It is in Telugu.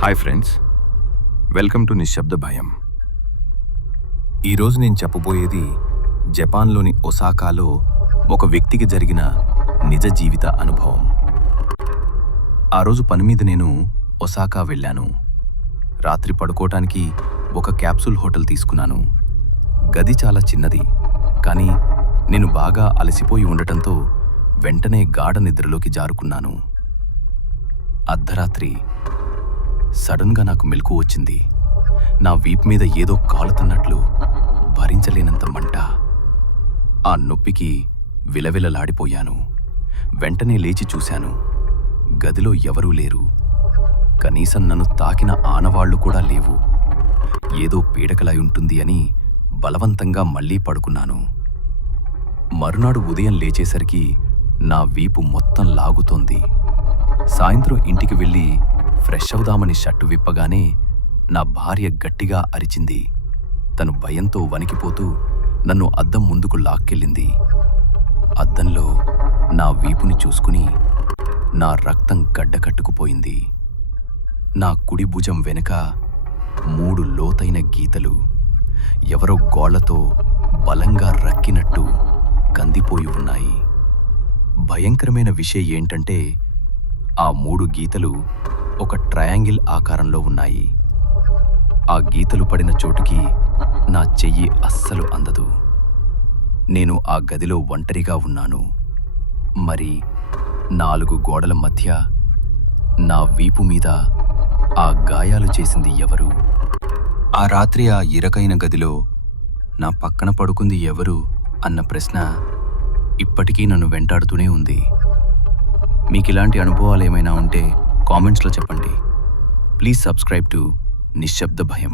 హాయ్ ఫ్రెండ్స్, వెల్కమ్ టు నిశ్శబ్ద భయం. ఈరోజు నేను చెప్పబోయేది జపాన్లోని ఒసాకాలో ఒక వ్యక్తికి జరిగిన నిజ జీవిత అనుభవం. ఆ రోజు పని మీద నేను ఒసాకా వెళ్ళాను. రాత్రి పడుకోవటానికి ఒక క్యాప్సూల్ హోటల్ తీసుకున్నాను. గది చాలా చిన్నది, కానీ నేను బాగా అలసిపోయి ఉండటంతో వెంటనే గాఢ నిద్రలోకి జారుకున్నాను. అర్ధరాత్రి సడన్గా నాకు మెలకువ వచ్చింది. నా వీపు మీద ఏదో కాలుతున్నట్లు, భరించలేనంత మంట. ఆ నొప్పికి విలవిలలాడిపోయాను. వెంటనే లేచి చూశాను. గదిలో ఎవరూ లేరు. కనీసం నన్ను తాకిన ఆనవాళ్లు కూడా లేవు. ఏదో పీడకలై ఉంటుంది అని బలవంతంగా మళ్లీ పడుకున్నాను. మరునాడు ఉదయం లేచేసరికి నా వీపు మొత్తం లాగుతోంది. సాయంత్రం ఇంటికి వెళ్ళి ఫ్రెష్ అవుదామని షర్టు విప్పగానే నా భార్య గట్టిగా అరిచింది. తను భయంతో వణికిపోతూ నన్ను అద్దం ముందుకు లాక్కెళ్ళింది. అద్దంలో నా వీపుని చూసుకుని నా రక్తం గడ్డకట్టుకుపోయింది. నా కుడి భుజం వెనుక 3 లోతైన గీతలు ఎవరో గోళ్లతో బలంగా రక్కినట్టు కందిపోయి ఉన్నాయి. భయంకరమైన విషయం ఏంటంటే ఆ 3 గీతలు ఒక ట్రయాంగిల్ ఆకారంలో ఉన్నాయి. ఆ గీతలు పడిన చోటుకి నా చెయ్యి అస్సలు అందదు. నేను ఆ గదిలో ఒంటరిగా ఉన్నాను. మరి 4 గోడల మధ్య నా వీపు మీద ఆ గాయాలు చేసింది ఎవరు? ఆ రాత్రి ఆ ఇరకైన గదిలో నా పక్కన పడుకుంది ఎవరు అన్న ప్రశ్న ఇప్పటికీ నన్ను వెంటాడుతూనే ఉంది. మీకిలాంటి అనుభవాలు ఏమైనా ఉంటే కామెంట్స్లో చెప్పండి. ప్లీజ్ సబ్స్క్రైబ్ టు నిశ్శబ్ద భయం.